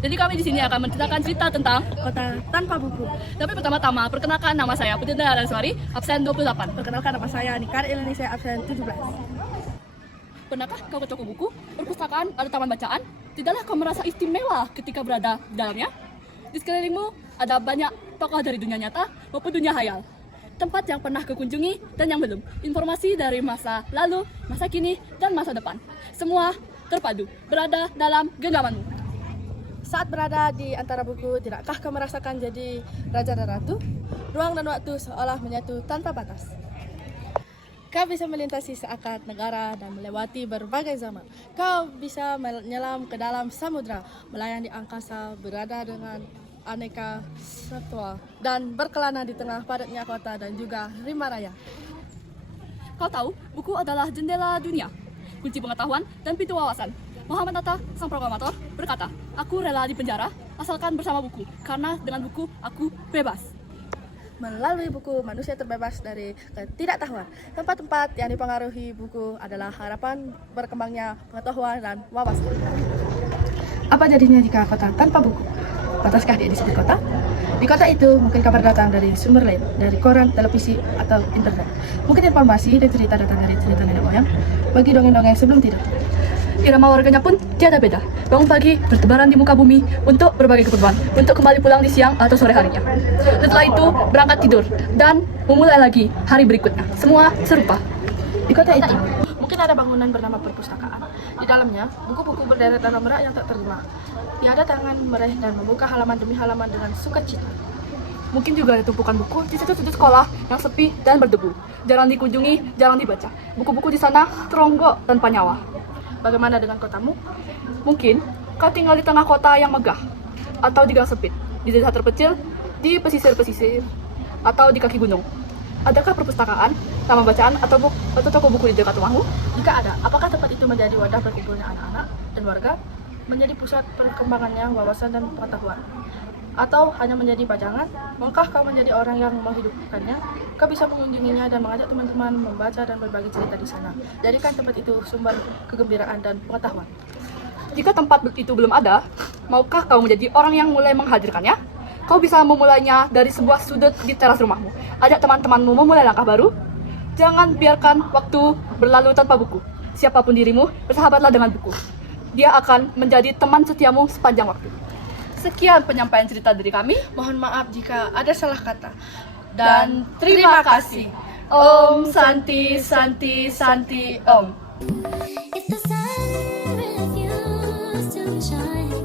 Jadi kami di sini akan menceritakan cerita tentang Kota tanpa buku. tapi pertama-tama perkenalkan nama saya Putri Dharaswari, absen 28. Perkenalkan nama saya Nikar Indonesia absen 17. Pernahkah kau ke toko buku, perpustakaan, atau taman bacaan? Tidaklah kau merasa istimewa ketika berada di dalamnya? Di sekelilingmu ada banyak tokoh dari dunia nyata maupun dunia hayal. Tempat yang pernah kau kunjungi dan yang belum. Informasi dari masa lalu, masa kini, dan masa depan. Semua terpadu, berada dalam genggamanmu. Saat berada di antara buku, tidakkah kau merasakan jadi raja dan ratu? Ruang dan waktu seolah menyatu tanpa batas. Kau bisa melintasi seakat negara dan melewati berbagai zaman. Kau bisa menyelam ke dalam samudra, melayang di angkasa, berada dengan aneka satwa, dan berkelana di tengah padatnya kota dan juga rimba raya. Kau tahu, buku adalah jendela dunia, kunci pengetahuan dan pintu wawasan. Muhammad Atta, sang proklamator, berkata, "Aku rela di penjara asalkan bersama buku, karena dengan buku aku bebas." Melalui buku, manusia terbebas dari ketidaktahuan. Tempat-tempat yang dipengaruhi buku adalah harapan berkembangnya pengetahuan dan wawasan. Apa jadinya jika kota tanpa buku? Pantaskah dia disebut kota? Di kota itu mungkin kabar datang dari sumber lain, dari koran, televisi, atau internet. Mungkin informasi dan cerita datang dari cerita nenek moyang, bagi dongeng-dongeng sebelum tidur. Irama warganya pun tiada beda. Bangun pagi, bertebaran di muka bumi untuk berbagai keperluan, untuk kembali pulang di siang atau sore harinya. Setelah itu, berangkat tidur, dan memulai lagi hari berikutnya. Semua serupa. Di kota itu, mungkin ada bangunan bernama perpustakaan. Di dalamnya, buku-buku berderet dalam rak yang tak terima. Tiada tangan meraih dan membuka halaman demi halaman dengan sukacita. Mungkin juga ada tumpukan buku di sudut-sudut sekolah yang sepi dan berdebu. Jarang dikunjungi, jarang dibaca. Buku-buku di sana teronggok tanpa nyawa. Bagaimana dengan kotamu? Mungkin kau tinggal di tengah kota yang megah, atau di gang sempit, di desa terpencil, di pesisir-pesisir, atau di kaki gunung. Adakah perpustakaan, taman bacaan, atau toko buku di dekat rumahmu? Jika ada, apakah tempat itu menjadi wadah berkumpulnya anak-anak dan warga? Menjadi pusat perkembangannya wawasan dan pengetahuan? Atau hanya menjadi pajangan? Maukah kau menjadi orang yang menghidupkannya? Kau bisa mengunjunginya dan mengajak teman-teman membaca dan berbagi cerita di sana. Jadikan tempat itu sumber kegembiraan dan pengetahuan. Jika tempat itu belum ada, maukah kau menjadi orang yang mulai menghadirkannya? Kau bisa memulainya dari sebuah sudut di teras rumahmu. Ajak teman-temanmu memulai langkah baru. Jangan biarkan waktu berlalu tanpa buku. Siapapun dirimu, bersahabatlah dengan buku. Dia akan menjadi teman setiamu sepanjang waktu. Sekian penyampaian cerita dari kami. Mohon maaf jika ada salah kata. Dan terima kasih. Om Santi Santi Santi Om. If the sun refused to shine